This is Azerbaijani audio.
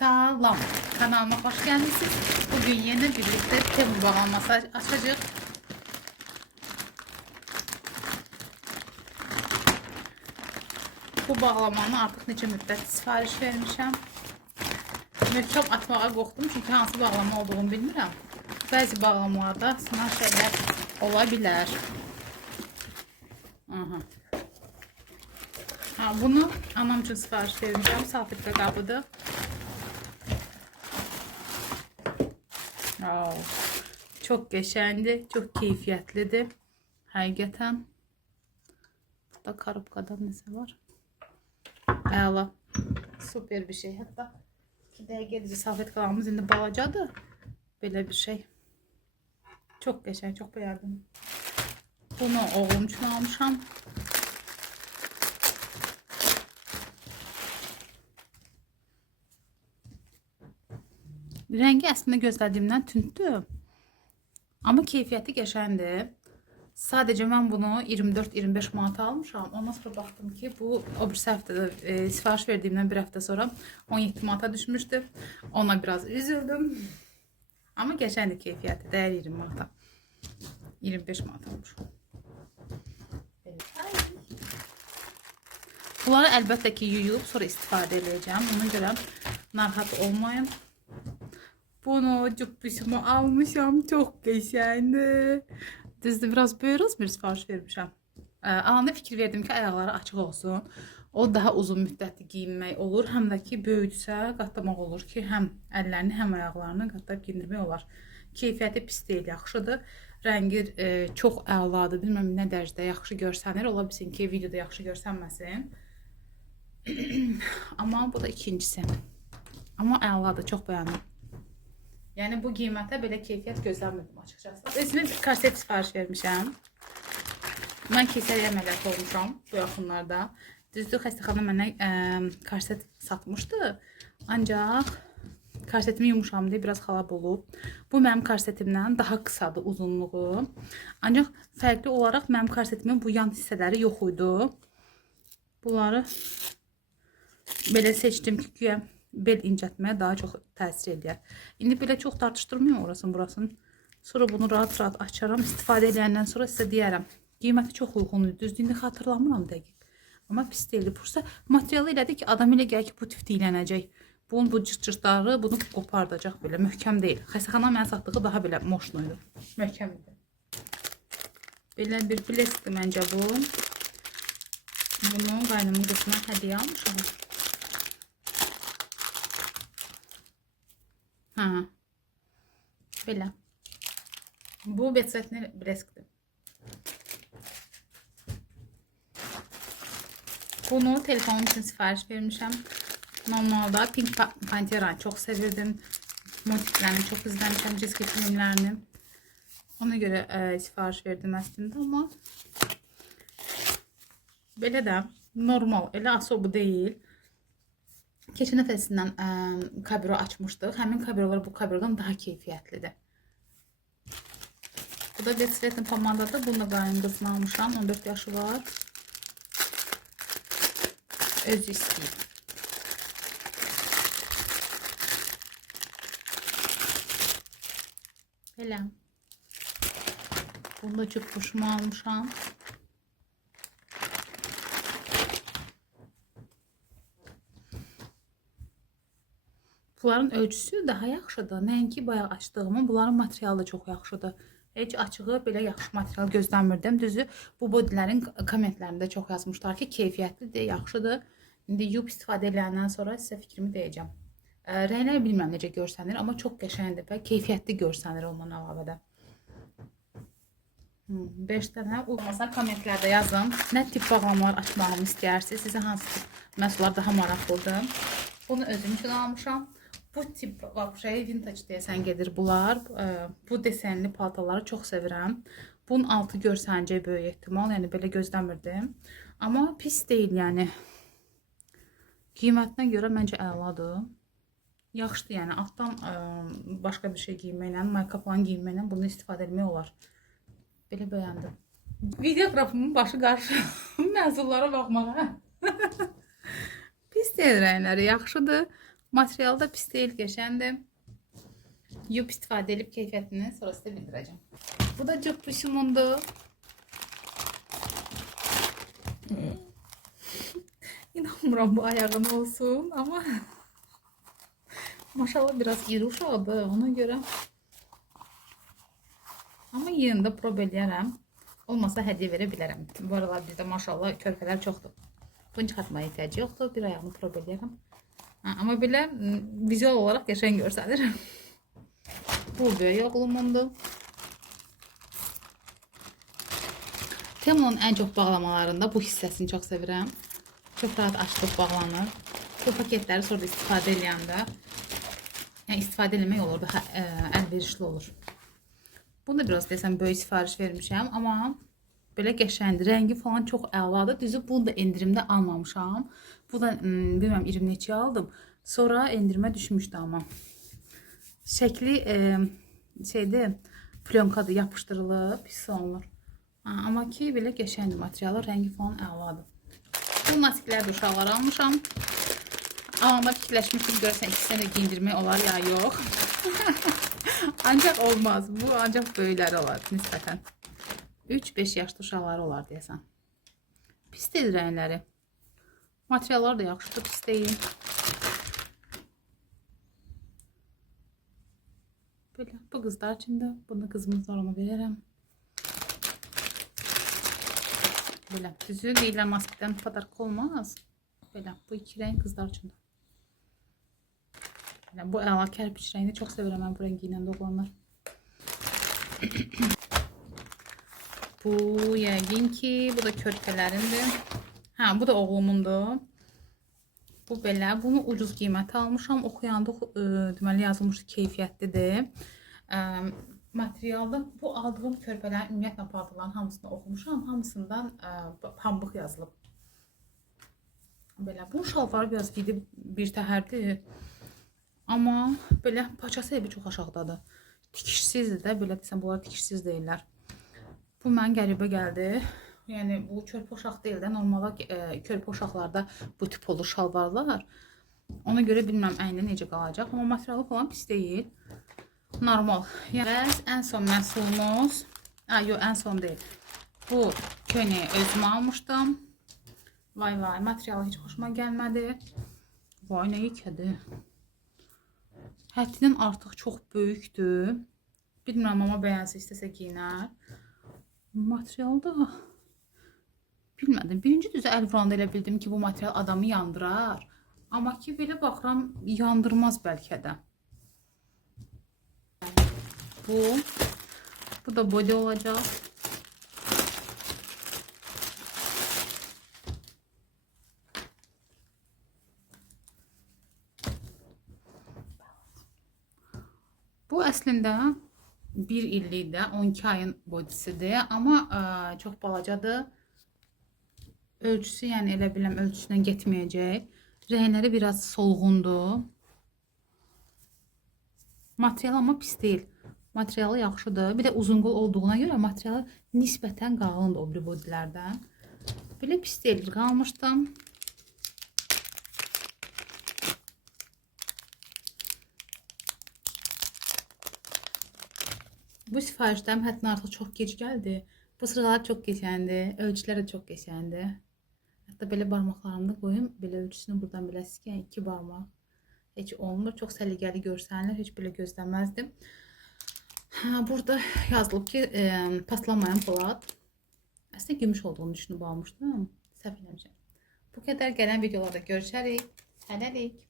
Salam, kanalıma hoş geldiniz. Bugün yine birlikte Temu bağlanması açacağız. Bu bağlamanı artık neçə müddət sifariş vermişəm. Möhkəm atmağa qorxdum çünki hansı bağlama olduğunu bilmirəm. Bəzi bağlamalarda sınav şeylər ola bilər. Aha. Bunu anam üçün sifariş vermişəm. Salfetka qabıdır. Çok geçendi, çok keyfiyyətlidir. Həqiqətən. Burada karobkadan nəsə var? Əla. Super bir şey. Hətta 2 dəqiqə edici salfetkalarımız indi balacadır. Belə bir şey. Çok geçen, çok beğendim. Bunu oğlum üçün almışam. Rengi aslında gözlədiyimdən tündür. Amma keyfiyyəti qəşəndir. Sadəcə mən bunu 24-25 manata almışam. Ondan sonra baxdım ki, bu o bir həftədə sifariş verdiyimdən bir həftə sonra 17 manata düşmüşdü. Ona biraz üzüldüm. Amma qəşəndir keyfiyyəti. Dəyər 20 manata. 25 manata olmuş. Bunları əlbəttə ki, yuyub sonra istifadə edəcəm. Ona görə narahat olmayın. Bunu cübbüsümü almışam. Çok geçendi. Düzdür, biraz böyük bir sifariş vermişəm. Alanda fikir verdim ki, ayaqları açıq olsun. O daha uzun müddətli giyinmək olur. Həm də ki, böyüksə qatlamaq olur ki, həm əllərini, həm ayaqlarını qatlayıb giyindirmək olar. Keyfiyyəti pis deyil, yaxşıdır. Rəngi çox əladır. Bilməm nə dərəcədə yaxşı görsənir. Ola bilsin ki, videoda yaxşı görsənməsin. Amma bu da ikincisi. Amma əladır, çox bəyəndim. Yani bu qiymətə belə keyfiyyət gözləmirdim açıkçası. Özümə bir korset sifariş vermişəm. Mən keysəriyyə əməliyyatı olmuşam bu yaxınlarda. Düzdür, xəstəxana mənə korset satmışdı. Ancaq korsetimi yumuşam deyə biraz xalab olub. Bu mənim korsetimdən daha qısadır uzunluğu. Ancaq fərqli olaraq mənim korsetimin bu yan hissələri yox idi. Bunları belə seçdim ki, güya bel incətməyə daha çox təsir edir. İndi belə çox tartışdırmayım orasını burasını. Sonra bunu rahat-rahat açaram. İstifadə edəndən sonra sizə deyərəm. Qiyməti çox uyğundur. Düzdür, indi xatırlamıram dəqiq. Amma pis deyildi. Bursa materialı elədi ki, adam elə gəlir ki, bu tip deyilənəcək. Bunun bu cırt-cırtları bunu qopardacaq belə. Möhkəm deyil. Xəstəxana mənə satdığı daha belə moşnuydu. Möhkəm idi. Belə bir bilesdir məncə bu. Bunu qaynımın qızına hədiyyə almışam. Belə. Bu Betsetner Bresk'dir. Bunu telefonum için sifariş vermişəm. Normalda Pink Panthera'yı çok sevirdim. Motiflerini çok izlemişəm, çizgi filmlerini. Ona göre sifariş verdim aslında, ama belə də normal, elə asobu deyil. Keçən nəfəsindən kabiro açmışdıq. Həmin kabirolar bu kabirodan daha keyfiyyətlidir. Bu da Betsetner pomadadır. Bunu da qaynım qızına almışam. 14 yaşı var. Özü istəyir. Belə. Bunu da çok hoşuma almışam. Bunların ölçüsü daha yaxşıdır. Nəinki bayaq açdığımı, bunların materialı da çox yaxşıdır. Heç açığı belə yaxşı material gözləmirdim. Düzü, bu bodilərin kommentlərində çox yazmışlar ki, keyfiyyətlidir, yaxşıdır. İndi yub istifadə edəndən sonra sizə fikrimi deyəcəm. Rənglər bilmirəm necə görsənir, amma çox qəşəngdir və keyfiyyətli görsənir ondan əlavədə. 5 dənə olmasa kommentlərdə yazın. Nə tip bağlamalar açmağımı istəyirsiniz? Sizə hansı məhsullar daha maraqlıdır? Bunu özüm üçün almışam. Bu tip şey vintage desen gelir bunlar. Bu desenli paltaları çok sevirəm. Bunun altı görsəncə böyük ehtimal. Yəni belə gözləmirdim. Amma pis deyil yəni. Qiymətinə görə məncə əladır. Yaxşıdır yəni. Altdan başqa bir şey giyməklə, mayka falan giyməklə bunu istifadə etmək olar. Belə bəyəndim. Videoqrafımın başı qarşı məhsullara baxmağa. Pis deyil rəngləri, yaxşıdır. Material da pis deyil, qəşəndir. Yuyub istifadə edib keyfiyyətini sonra sizə bildirəcəm. Bu da cıppışımındır. İnanmıram bu ayağın olsun ama maşallah biraz iri uşaqdır ona görə. Amma yenə də prob eləyərəm. Olmasa hədiyyə verə bilərəm. Bu aralar bizdə maşallah körpələr çoxdur. Bunu çıxartmaya ehtiyacı yoxdur. Bir ayağımı prob eləyərəm. Amma belə vizual olaraq qəşəng görsənir. Bu böyük oğlumundur. Temonun ən çox bağlamalarında bu hissəsini çox sevirəm. Çox rahat açılıb bağlanır. Bu paketləri sonra istifadə edəndə, yəni istifadə eləmək olur, daha əlverişli olur. Bunu da biraz desəm böyük sifariş vermişəm, amma belə qəşəngdir. Rəngi falan çox əladır. Düzü bunu da endirimdə almamışam. Bu da bilmirəm 20 neçəyə aldım. Sonra endirimə düşmüşdü amma. Şəkli şeydir, plyonkadır, yapışdırılıb, hiss olunur. Amma ki belə qəşəngdir materialı, rəngi falan əladır. Bu maskləri də uşaqlara almışam. Amma fikirləşmişdim, görürsən ikisini də giyindirmək olar ya yox. Ancaq olmaz. Bu ancaq böyükləri olar nisbətən. 3-5 yaşlı uşaqları olar deyəsən. Pis deyil rəngləri. Materiallar da yaxşıdır, pis deyil. Belə, bu qızlar üçün də. Bunu qızımın zoruna verərəm. Belə, düzü deyilən maskdən padark olmaz. Belə, bu iki rəng qızlar üçün də. Belə, bu əla kərpiç rəngini çox sevirəm mən bu rəngi ilə də oğlanlar. Bu yəqin ki, bu da körpələrindir. Hə, bu da oğlumundur. Bu belə, bunu ucuz qiymətə almışam. Oxuyanda deməli yazılmışdı keyfiyyətlidir. Materialda bu aldığım körpələrin ümumiyyətlə paltarların hamısını oxumuşam. Hamısından pambıq yazılıb. Belə, bu şalvarı biraz gidib bir təhərdir. Amma belə paçası evi çox aşağıdadır. Tikişsizdir də, belə desəm bunlar tikişsiz deyirlər. Bu mənə qəribə gəldi. Yəni bu körpə uşaq deyil də, normalda körpə uşaqlarda bu tip olur şalvarlar. Ona görə bilmirəm əynində necə qalacaq, amma materialı falan pis deyil. Normal. Yəni ən son məhsulumuz, yox ən son deyil. Bu köynəyi özümə almışdım. Vay vay, materialı heç xoşuma gəlmədi. Vay nə yekədir. Həddindən artıq çox böyükdür. Bilmirəm amma bəyənsə istəsə giyinər. Materialı da bilmədim. Birinci düzə əl vuranda elə bildim ki bu material adamı yandırar. Amma ki belə baxıram yandırmaz bəlkə də. Bu da body olacaq. Bu əslində 1 illik də 12 ayın bodysidir, amma çox balacadır. Ölçüsü, yəni elə biləm ölçüsündən getməyəcək. Rəngləri biraz solğundur. Material amma pis deyil. Materialı yaxşıdır. Bir də uzunqol olduğuna görə materialı nisbətən qalındır o biri bodylərdən. Belə pis deyil, qalmışdım. Bu sifarişlərim həddindən artıq çox gec gəldi. Bu sıralar çox keçəndi. Ölçülər də çox keçəndi. Hətta belə barmaqlarımda qoyum. Belə ölçüsünü buradan biləsiniz ki, 2 barmaq. Heç olmur. Çox səliqəli görsənilir. Heç belə gözləməzdim. Burada yazılıb ki, paslanmayan polad. Əslində gümüş olduğunu düşünüb almışdım. Səhv eləmişəm. Bu qədər gələn videolarda görüşərik. Hələlik.